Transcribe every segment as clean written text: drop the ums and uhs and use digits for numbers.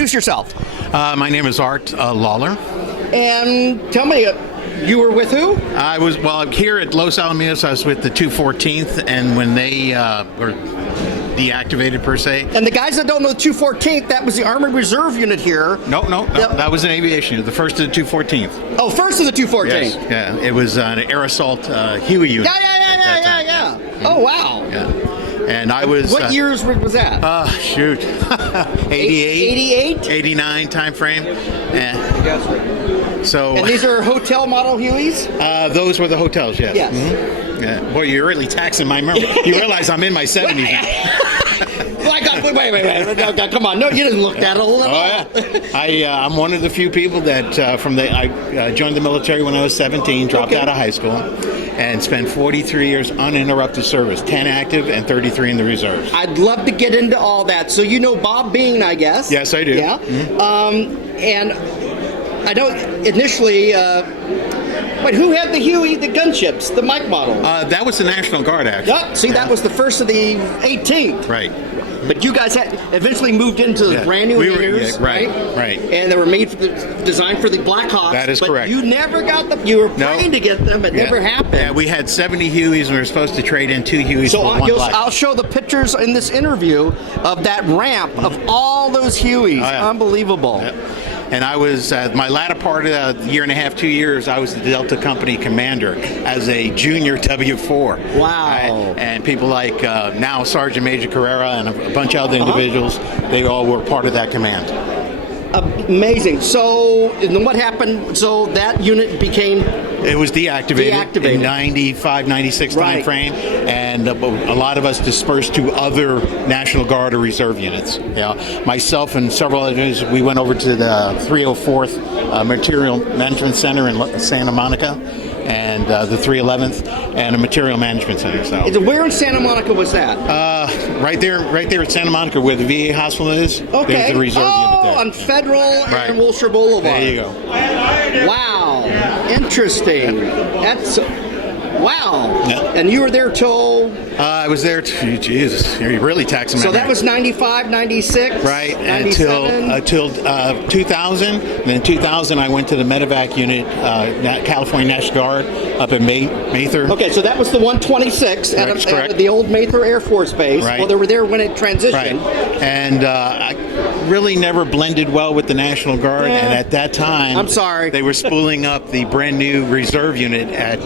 introduce yourself. My name is Art Lawler. And tell me, you were with who? I'm here at Los Alamitos. I was with the 214th, and when they were deactivated, per se. And the guys that don't know the 214th, that was the Armored Reserve Unit here. No, that was an aviation unit, the first of the 214th. Oh, first of the 214th. Yes, yeah. It was an air assault HUEY unit. Yeah. Oh, wow. Yeah. And I was... What years was that? 88? 89 time frame. And these are hotel model Hueys? Those were the hotels, yes. Yes. Mm-hmm. Yeah. Boy, you're really taxing my memory. You realize I'm in my 70s now. Wait. No, come on. No, you didn't look that old at all. Yeah. I'm one of the few people that I joined the military when I was 17, dropped out of high school, and spent 43 years uninterrupted service, 10 active and 33 in the reserves. I'd love to get into all that. So you know Bob Bean, I guess. Yes, I do. Yeah. Mm-hmm. And I know initially... Wait, who had the Huey, the gunships, the Mike model? That was the National Guard, actually. Yep. See, that was the first of the 18th. Right. But you guys had eventually moved into the brand new hangars, right? And they were made designed for the Blackhawks. That is correct. You never got them. You were praying to get them. It never happened. Yeah, we had 70 Hueys, and we were supposed to trade in 2 Hueys for one Black. I'll show the pictures in this interview of that ramp of all those Hueys. Oh, yeah. Unbelievable. Yep. And I was, my latter part of the year and a half, 2 years, I was the Delta Company commander as a junior W4. Wow. And people like now Sergeant Major Carrera and a bunch of other individuals, they all were part of that command. Amazing. So, and then what happened? So that unit became... It was deactivated. In 95, 96 time frame, and a lot of us dispersed to other National Guard or Reserve units. Yeah, myself and several others, we went over to the 304th Material Management Center in Santa Monica, and the 311th, and a Material Management Center. So, where in Santa Monica was that? Right there at Santa Monica, where the VA hospital is. Okay. There's the Reserve unit there. On Federal and Wilshire Boulevard. There you go. Wow. Interesting. That's wow. Yeah. And you were there till... I was there, Jesus, you're really taxing my So that was 95, 96? Right, 97? until 2000. And then 2000, I went to the medevac unit, California National Guard, up in Mather. Okay, so that was the 126 at the old Mather Air Force Base. Right. Well, they were there when it transitioned. Right. And I really never blended well with the National Guard. Yeah. And at that time, I'm sorry, they were spooling up the brand new reserve unit at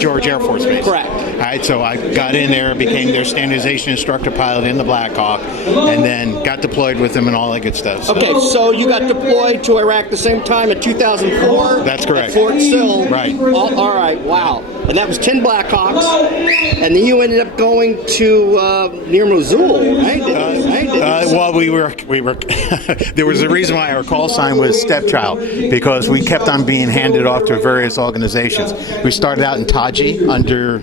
George Air Force Base. Correct. All right, so I got in there, became their standardization instructor pilot in the Black Hawk, and then got deployed with them and all that good stuff. So. Okay, so you got deployed to Iraq the same time in 2004? That's correct. At Fort Sill. Right. All right, wow. And that was 10 Black Hawks, and then you ended up going to near Mosul, right? Well, we were. There was a reason why our call sign was Stepchild, because we kept on being handed off to various organizations. We started out in Taji under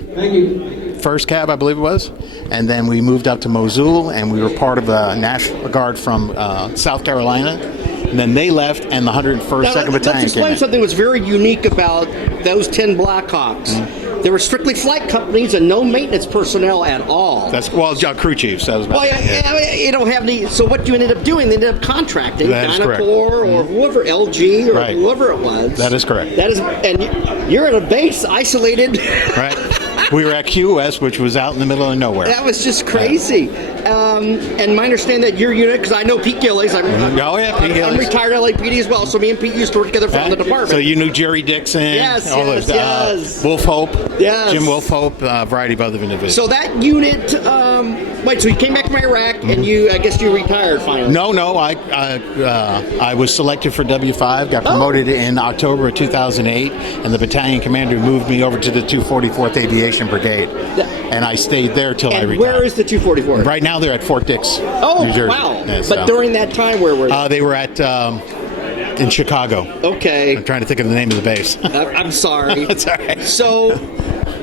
First Cab, I believe it was, and then we moved up to Mosul, and we were part of a National Guard from South Carolina. And then they left, and the 101st 2nd Battalion Let's explain came something that was very unique about those 10 Black Hawks. Mm-hmm. They were strictly flight companies and no maintenance personnel at all. That's crew chiefs. That was about you don't have any. So what you ended up doing, they ended up contracting Dynacorp or whoever, LG or whoever it was. That is correct. That is, and you're at a base isolated. Right. We were at QS, which was out in the middle of nowhere. That was just crazy. And my understanding that your unit, because I know Pete Gillies. Pete Gillies. I'm retired LAPD as well, so me and Pete used to work together from the department. So you knew Jerry Dixon. Yes. Wolf Hope. Yes. Jim Wolf Hope, a variety of other individuals. So that unit, so you came back from Iraq, and I guess you retired finally. No, I was selected for W5, got promoted in October of 2008, and the battalion commander moved me over to the 244th Aviation Brigade. And I stayed there till I retired. Where is the 244th? Right now they're at Fort Dix, New Jersey. Wow. But during that time, where were they? They were at in Chicago. Okay. I'm trying to think of the name of the base. I'm sorry. That's all right.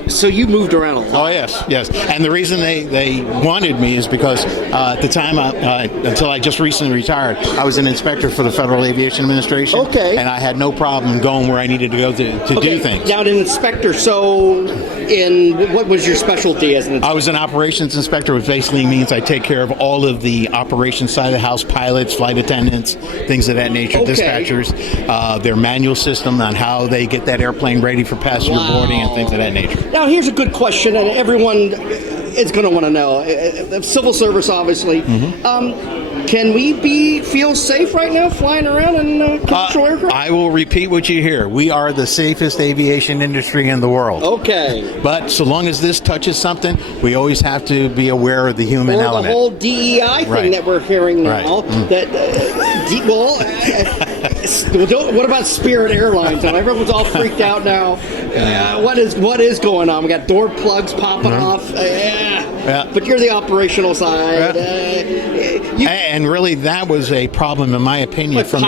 So you moved around a lot. Oh, yes. And the reason they wanted me is because at the time, until I just recently retired, I was an inspector for the Federal Aviation Administration. Okay. And I had no problem going where I needed to go to do things. Now, an inspector, so in what was your specialty as an inspector? I was an operations inspector, which basically means I take care of all of the operations side of the house, pilots, flight attendants, things of that nature, Okay. dispatchers, their manual system on how they get that airplane ready for passenger boarding and things of that nature. Now, here's a good question, and everyone is going to want to know. Civil service, obviously. Can we feel safe right now flying around in commercial aircraft? I will repeat what you hear. We are the safest aviation industry in the world. Okay. But so long as this touches something, we always have to be aware of the human Or element. the whole DEI thing Right. that we're hearing now. Right. That what about Spirit Airlines? Everyone's all freaked out now. What is going on? We got door plugs popping off. But you're the operational side. And really, that was a problem, in my opinion, What, from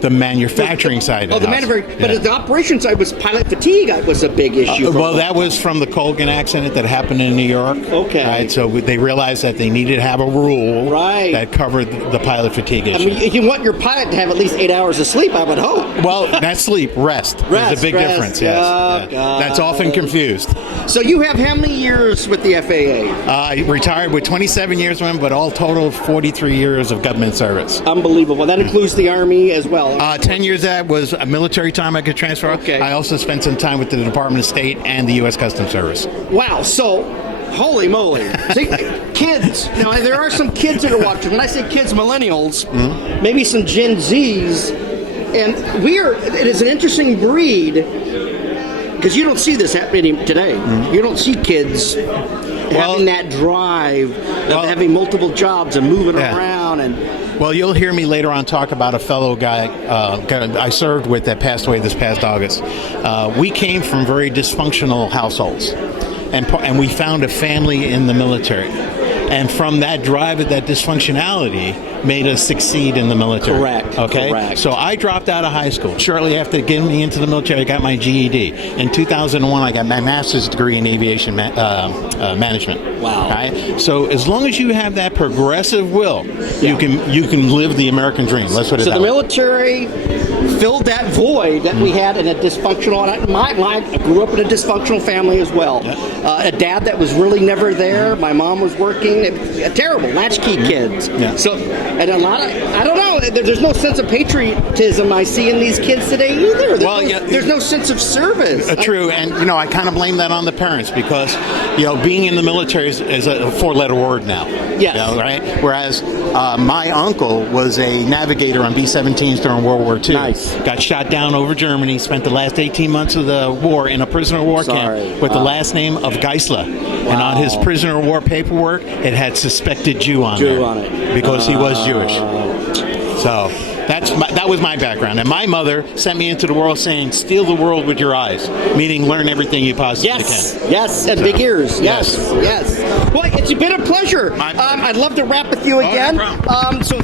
the manufacturing side of the the house. manufacturing. But the operation side was pilot fatigue. Was a big issue. Well, that was from the Colgan accident that happened in New York. Okay. Right, so they realized that they needed to have a rule that covered the pilot fatigue issue. I mean, you want your pilot to have at least 8 hours of sleep, I would hope. Well, not sleep, rest. There's a big difference, yes. Oh, God. That's often confused. So you have how many years with the FAA? I retired with 27 years with them, but all total 43 years of government service. Unbelievable. That includes the Army as well. 10 years of that was a military time I could transfer. Okay. I also spent some time with the Department of State and the U.S. Customs Service. Wow. So, holy moly. See, kids. Now, there are some kids that are watching. When I say kids, millennials, maybe some Gen Zs. And it is an interesting breed because you don't see this happening today. You don't see kids having that drive of having multiple jobs and moving around. Well, you'll hear me later on talk about a fellow guy I served with that passed away this past August. We came from very dysfunctional households, and we found a family in the military. And from that drive of that dysfunctionality made us succeed in the military. Correct. Okay? Correct. So I dropped out of high school. Shortly after getting me into the military, I got my GED. In 2001, I got my master's degree in aviation management. Wow. Right? So as long as you have that progressive will, you can live the American dream. Let's put it that way. So the military filled that void that we had in a dysfunctional. I grew up in a dysfunctional family as well. A dad that was really never there. My mom was working. Terrible latchkey kids. So, and a lot of, I don't know. There's no sense of patriotism I see in these kids today either. There's no sense of service. True, and I kind of blame that on the parents because being in the military is a four-letter word now. Yes. Right. Whereas my uncle was a navigator on B-17s during World War II. Nice. Got shot down over Germany. Spent the last 18 months of the war in a prisoner of war camp with the last name of Geisler. And on his prisoner of war paperwork, it had suspected Jew on it because he was Jewish. So that was my background. And my mother sent me into the world saying, steal the world with your eyes, meaning learn everything you possibly can. Yes, and big ears. Yes. Well, it's been a pleasure. I'd love to wrap with you again. No problem. So